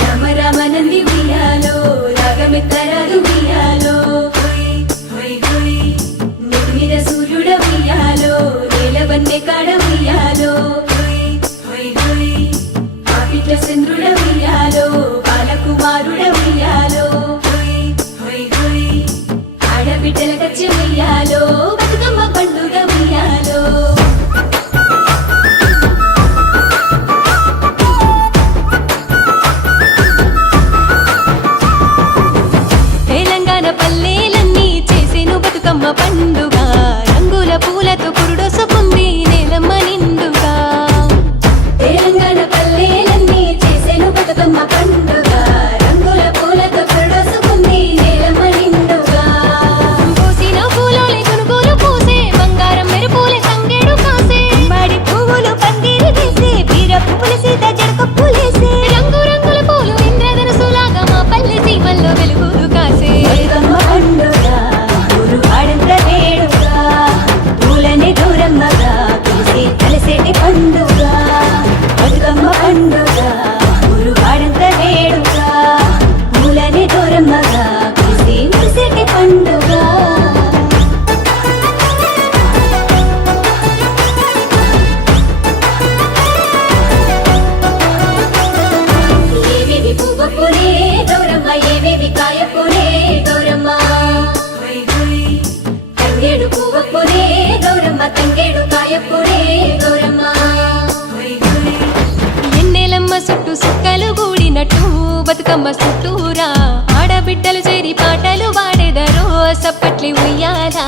రామ రామ నంది ఉయ్యాలో రాగమెత్తరాదు ఉయ్యాలో నిర్మిర సూర్యుడ ఉయ్యాలో నేలవన్నే కాడ ఉయ్యాలో ఆపిట్ల చంద్రుడ ఉయ్యాలో బాలకుమారుడ ఉయ్యాలో ఆడబిడ్డల కచ్చి ఉయ్యాలో బతుకమ్మ పండుగ ఉయ్యాలో పల్లెలన్నీ చేసేను బతుకమ్మ పండుగ రంగుల పూలతో కురుడొసుకుంది నేలమ్మ నిండుగా తెలంగాణ పల్లెలన్నీ చేసేను బతుకమ్మ పండుగ రంగుల పూలతో కురుడొసుకుంది నేలమ్మ నిండుగా పూసిన పూలోలే గునుగులు పూసే బంగారం మెరుపులే తంగేడు కాసే మాడి పువ్వులు పందిరి వేసే బీర పువ్వులు సీత జడక పూలేసే రంగు రంగుల పూలు ఇంద్రధనుసులాగా మా పల్లె సీమల్లో వెలుగులు కాసే పండుగ బతుకమ్మ పండుగ ఊరు వాడంత వేడుగా పూలని దూరమ్మగా కురిసి మురిసేటి పండుగ ఏవేవి పువ్వప్పునే గౌరమ్మ ఏవేవి కాయప్పునే గౌరమ్మ తంగేడు పువ్వప్పునే గౌరమ్మ తంగేడు కాయప్పునే గౌరమ్మ చుట్టూ సుక్కలు కూడినట్టు బతుకమ్మ చుట్టూరా ఆడబిడ్డలు చేరి పాటలు పాడేదరో సప్పట్లి ఉయ్యాలా